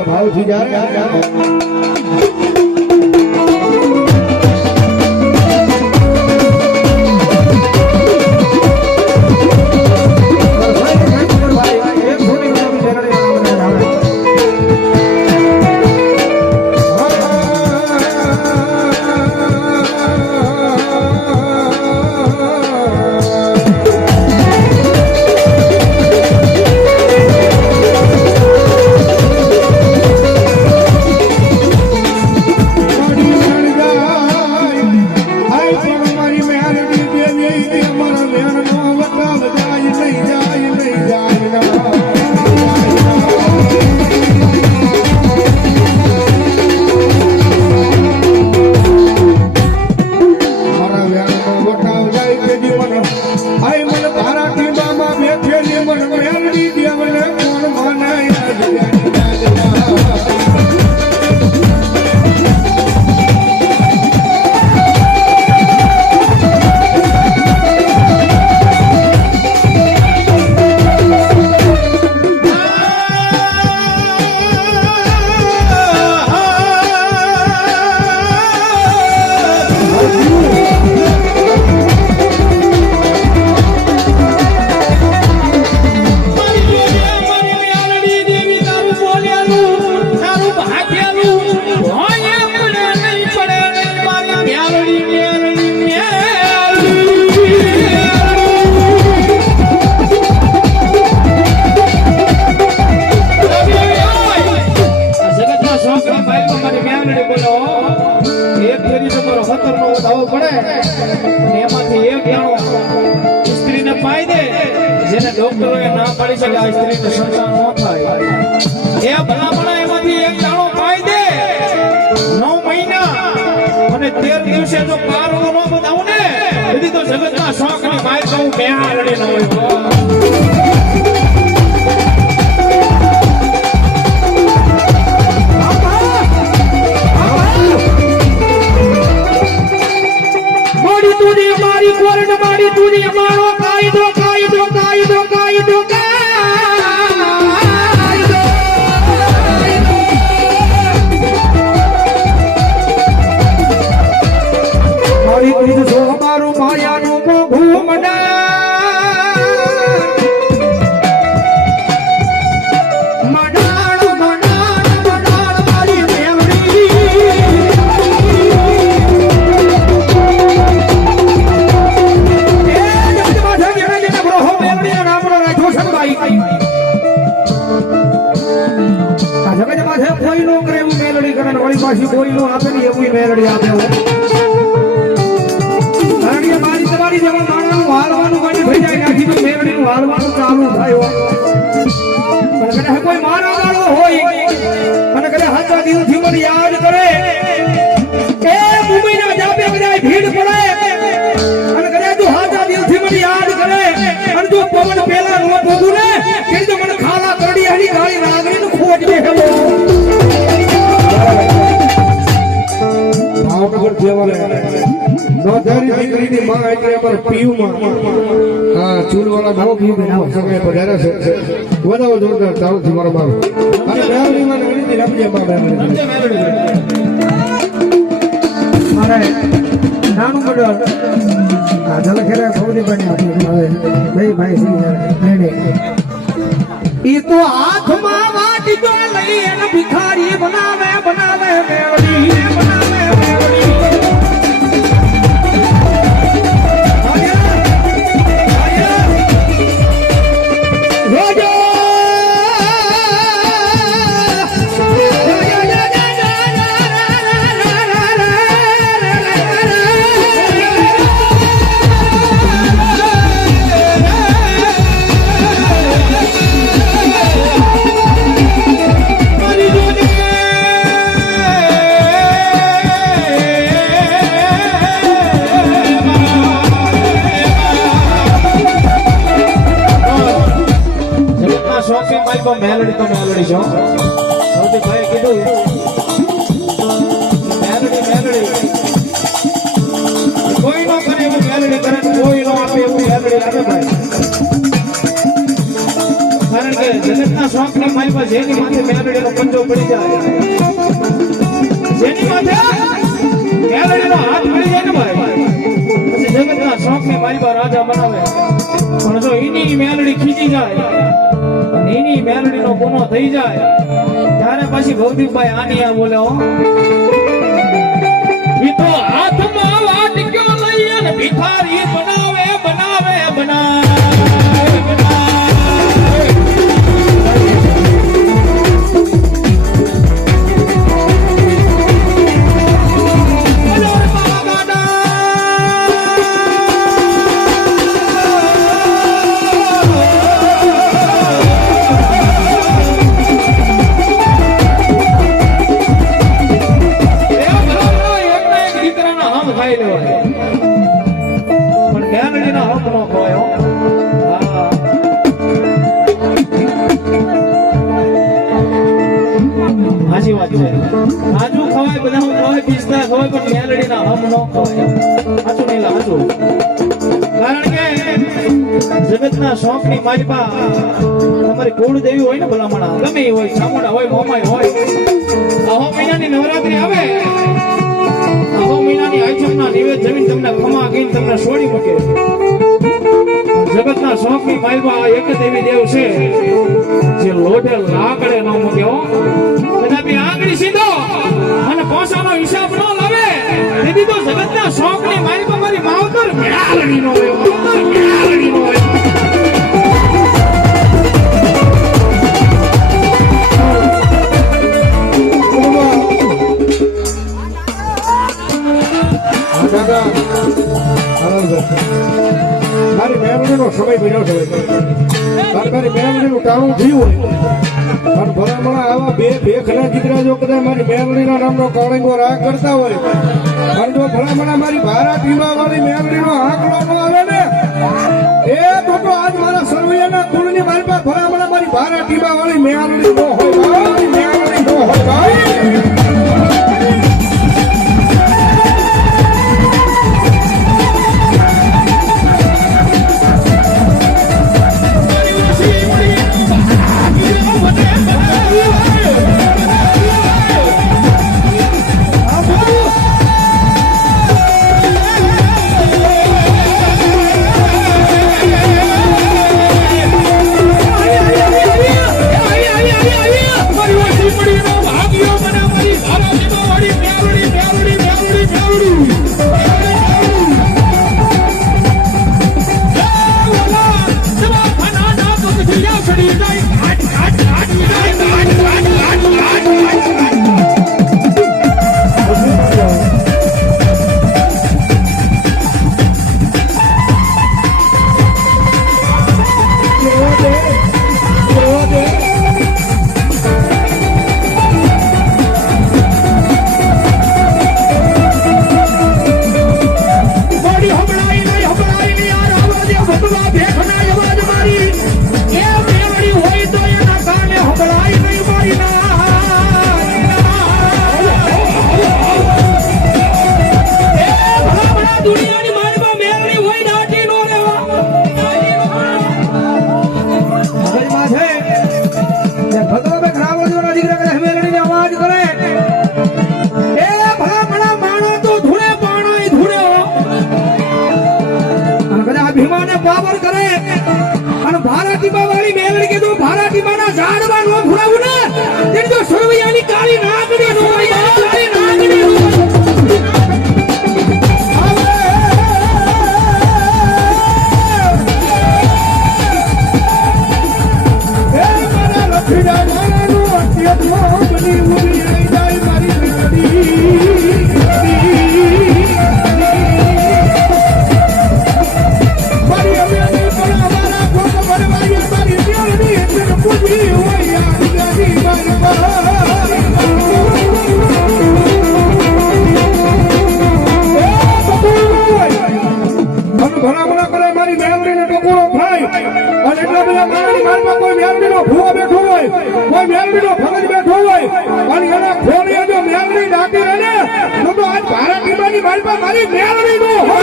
ભાવથી જેને ડોક્ટરોએ ના પાડી શકે, આ સ્ત્રીને સંતાન ન થાય. એ ભલામણા એમાંથી એક દાણો પાઈ દે. નવ મહિના અને તેર દિવસે જો પારવો ન બતાવું ને, તેથી તો જગતના શોખની માય કહું બે આરડી ન હોય. મારી કોરડ મારો દિલથી મને યાદ કરે. એ મુંબઈના જાપે બધા ભીડ પડે. અને કદાચ તું હાચા દિલથી મને યાદ કરે. અને તું પવન પેલા નો બોધું ને કે તો મને ખાલા કરડી આની ગાળી રાગણી નું ખોટ બેઠેલો ભાવનગર જેવાને નોંધારી દીકરીની માં એટલે અમારે પીયુમાં. હા ચૂલવાળા નવો પીયુ બનાવો સમય પધારે છે. વધારે જોરદાર ચાલુ થી મારો મારો મારે નાનું મંડળ આ જલખેરા સૌથી બની હવે ભાઈ ભાઈ શ્રી ઈ તો હાથમાં માલિકો મેલડી, તો મેલડી છો ભાઈ કીધું, મેલડી મેલડી. કોઈ નો કરે એવું મેલડી કરે કોઈ નો આપે એવું મેલડી આપે ભાઈ. કારણ કે જગતના શોખની માલિકો જેની માથે મેલડીનો પંજો પડી જાય. જેની માથે હાથ પડી જાય ને ભાઈ. પછી જગતના શોખની માલિકો રાજા બનાવે પણ જો એની મેલડી ખીચી જાય અને નો ગુનો થઈ જાય, ત્યારે પછી ભૌતિકભાઈ આની આ બોલે, હો. તો હાથમાં વાટક્યો બનાવે બનાવે બનાવે. માલિપા તમારી કુળદેવી હોય ને ભલામણા, ગમે હોય સામોડા હોય મોમાય હોય અહો મહિનાની નવરાત્રી આવે. અહો મહિનાની આઈટમના નિવેદ જમીન તમને ખમા ગઈ તમને છોડી મૂકે. જગતના શોખની માલમાં એક દેવી દેવ છે, જે લોઢે લાકડે ન મૂક્યો સીતારામનો કળંગો રાગ કરતા હોય. પણ જો ભલામણ અમારી ભારત વીમા વાળી મેમરીનો આંકડો ન આવે ને, એ તો આજ મારા સર્વૈયાના કુળની મારી પાસે ભલામણ અમારી ભારત વીમા વાળી મેમરી libera!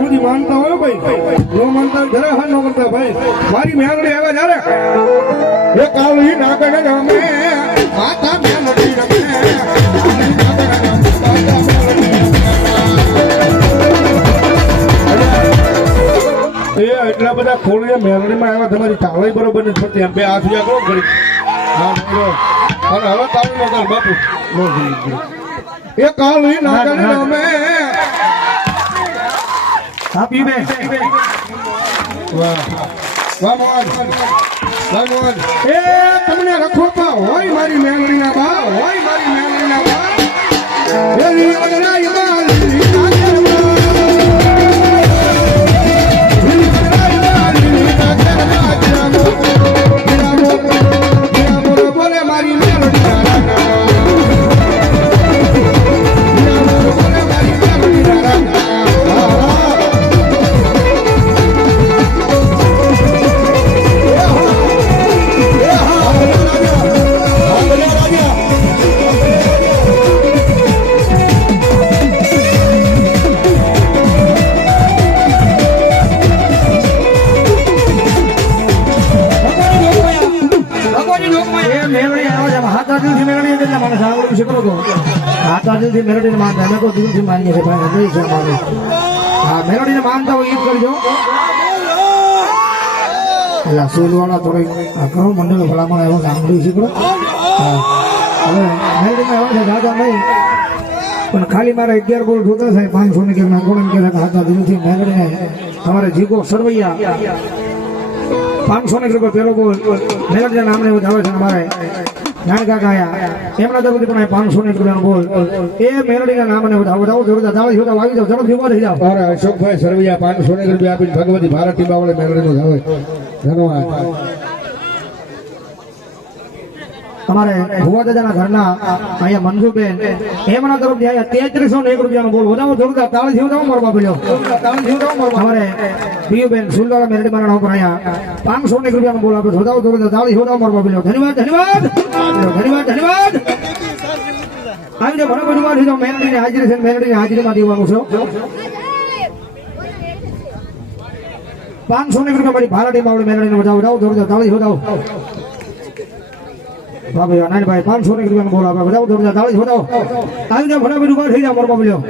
સુધી માનતા હોય ભાઈ. નો માનતા જરા હા નો કરતા ભાઈ. મારી મેલડી આવે જયારે એ કાવલી ના એટલા બધા ખોળીએ મેરણીમાં આવ્યા, તમારી ચાલે બરોબર નથી પડતી. એમ બે આ કરો ઘડી અને હવે તારું બાપુ. એ કાળી નાગણી રમે આપી બે. વાહ. વાહ મોહન એ તમને રખોપા હોય મારી મેલડીના બા હોય મારી મેલડીના બા મેલડીને માનતા અમે તો દિલથી માનીએ છીએ ભાઈ હૃદય છે મારું હા, મેલડીને માનતા હોય એ કરજો. એટલે સુલવાળા થોડીક કરો મંડળ ભલામણ એવો સાંભળ્યું છે હવે મેલડીમાં એવો છે દાદા નહીં, પણ ખાલી મારે અગિયાર બોલ જોતા સાહેબ પાંચસો ને ક્યાંક નાખો કે હાથા દિલથી મેલડીને તમારે જીગો સરવૈયા પાંચસો ને રૂપિયા પેલો બોલ મેલડીના નામને એવું આવે છે અમારે નાનકા કાયા એમના તરફથી પણ પાંચસો ને બોલ. એ મેલડીના નામને વધાવો વધાવો જોરદાર વાગી જાવ ઝડપથી ઊભા થઈ જાવ અમારા અશોકભાઈ સરવૈયા રૂપિયા આપીને ભગવતી ભારતી બાવળે મેળવીનો આવે. ધન્યવાદ. અમારે ભુવા દાદાના ઘરના અહીંયા મંજુબેન, એમના તરફથી અહીંયા તેત્રીસો ને એક રૂપિયાનો બોલ. વધાવો જોરદાર તાળી વધાવો મારવા પડ્યો તાળી વધાવો મારવા અમારે પિયુબેન સુલવાળા મેરડી મારા ઉપર અહીંયા પાંચસો ને એક રૂપિયાનો બોલ આપ્યો. વધાવો જોરદાર તાળી વધાવો મારવા પડ્યો ધન્યવાદ ધન્યવાદ. ધન્યવાદ ધન્યવાદ. આવી રીતે ઘણો બધું વાત છે મેરડીની હાજરી છે મેરડીની હાજરીમાં દેવાનું છે. પાંચસો ને રૂપિયા મારી ભારાટી બાવળી મેરડીને વધાવો વધાવો, જોરદાર તાળી વધાવો. બાબા નાનભાઈ પાંચસો ને રૂપિયા બોલ આપે. બધા દોડતા તાળી છોડાવો આવી જાવ ફટાફટ ઊભા થઈ જાવ મોરબા બોલ્યો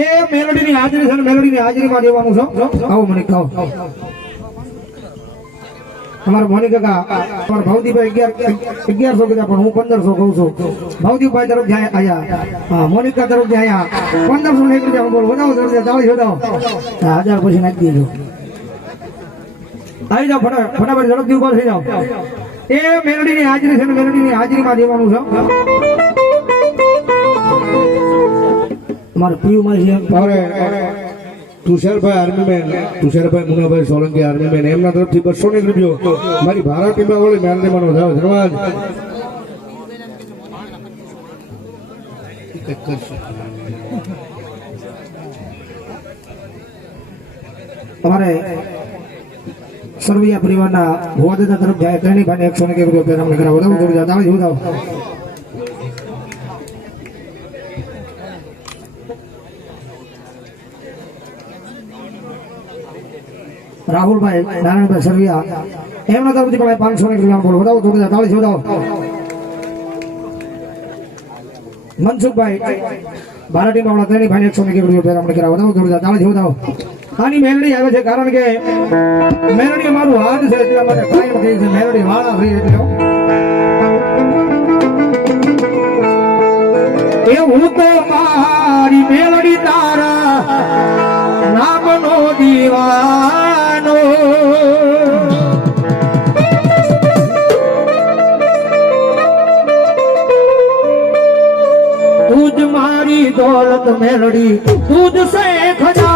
એ મેલોડીની હાજરી છે મેલોડી ની હાજરી માં દેવાનું છો આવો મને કહો અમારા મોની કાકા, અમારા અગિયારસો કીધા, પણ હું પંદરસો કહું છું. ભાવદીભાઈ તરફ જાય આયા. હા, મોનિકા તરફ આયા. પંદરસો ને એક રૂપિયા બોલ. વધાવો તરફ તાળી વધાવો હજાર પછી નાખી દેજો. આવી જાઓ ફટાફટ ઝડપથી ઊભા થઈ જાઓ. એ મેલડીની હાજરી છે ને મેલડીની હાજરીમાં દેવાનું છે. અમારે પીયુમાં છે અમારે તુષારભાઈ આર્મીમેન તુષારભાઈ મુનાભાઈ સોલંકી આર્મીમેન એમના તરફથી બસો ને રૂપિયો મારી ભારતી બાવળે મેળવીનો થયો ધન્યવાદ. અમારે સરવૈયા પરિવારના ભુવાદાદા તરફ જાય. ત્રણેય ભાઈને એકસો એક રૂપિયા પેરામણી કરાવો વધાવો થોડી જાવ વધાવો રાહુલભાઈ, નારાયણભાઈ, સરવિયા. એમના તરફથી પણ પાંચસો ને રૂપિયા બોલો. વધાવો થોડી તાળી વધાવો. મનસુખભાઈ ભારતીય મામલા ત્રણેય ભાઈને એકસો એક રૂપિયા પેરામણી કરાવો વધાવો થોડી તાળી વધાવો. આની મેલડી આવે છે કારણ કે મેલડી મારું હાથ છે એટલા માટે કાયમ થઈ છે મેલડી વાળા થઈ એટલે. હું તો મારી મેલડી તારા નામનો દીવાનો. તુજ મારી દોલત મેલડી સે તો મારી મેલડી તારા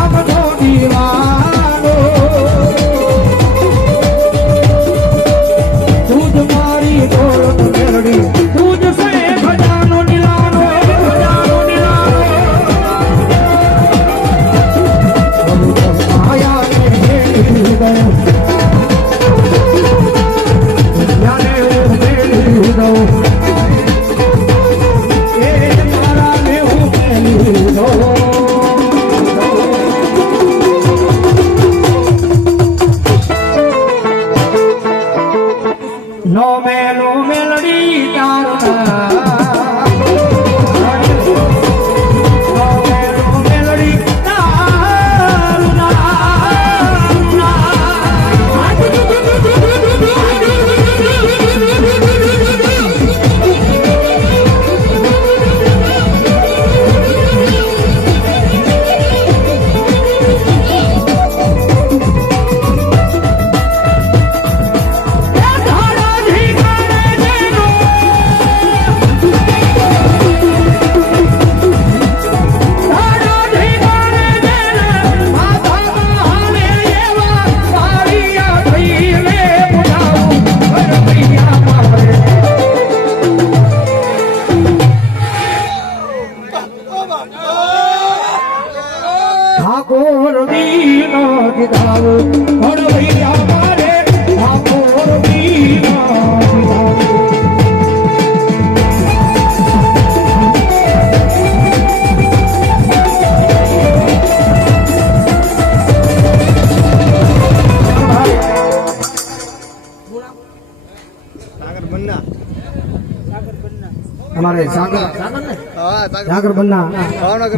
સાગર બન્ના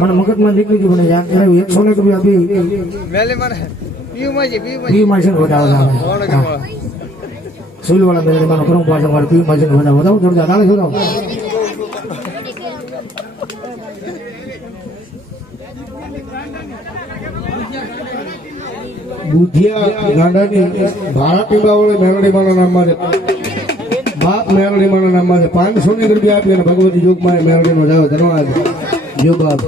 મને મગજમાં નીકળી ગયું મને યાદ કરાવ્યું એકસો ને રૂપિયા બી. પી માસી વધાવો સુલવાળા મેળવી મારો કરમ પાછળ મારે પી માસી વધાવો વધાવો જોરદાર. તાળી વધાવો બુધિયા ગાંડાની ભાડા પીવા વાળે મેલડી માના નામમાં છે. બાપ મેરડી માના નામમાં છે પાંચસો ની રૂપિયા આપી અને ભગવતી જોગમાં મેરડી નો જાવ ધન્યવાદ જો બાપ.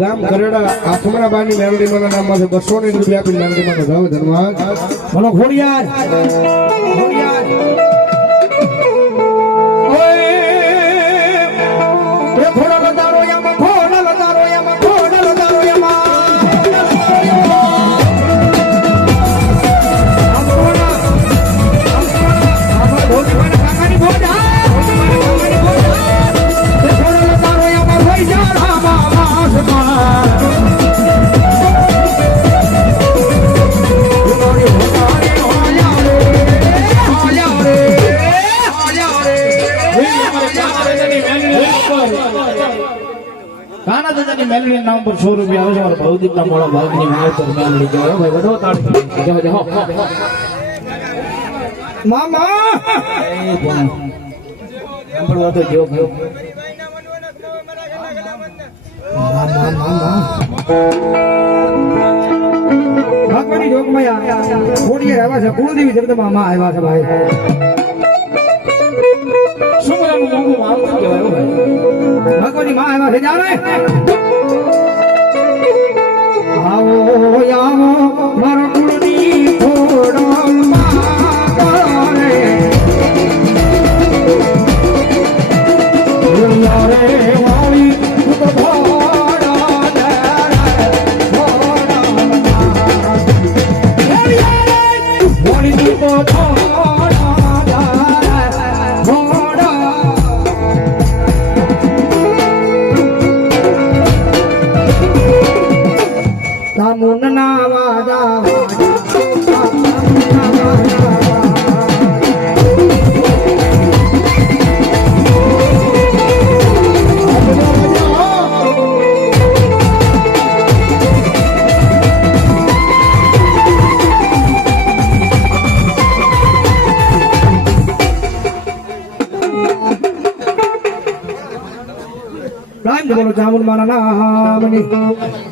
ગામ કરેડા આથમરા બાની મેલડી માના નામમાં છે બસો ની રૂપિયા આપી મેરડી માં જાવ ધન્યવાદ બોલો ખોડિયાર ખોડિયાર સો રૂપિયા આવે છે મારા ના મોડા ભાગની માવતર મેલડી કહેવાય. ભાઈ બધો તાળી જાઓ, જાઓ. મામા એ. સાંભળવા તો જો ગયો ભગવાનની જોગમાયા ખોડીએ આવ્યા છે કુળદેવી જગદંબા માં આવ્યા છે ભાઈ ભગવાનની માં આવ્યા છે જાણે આવો આવો રામ બોલો ચામુન માના નામની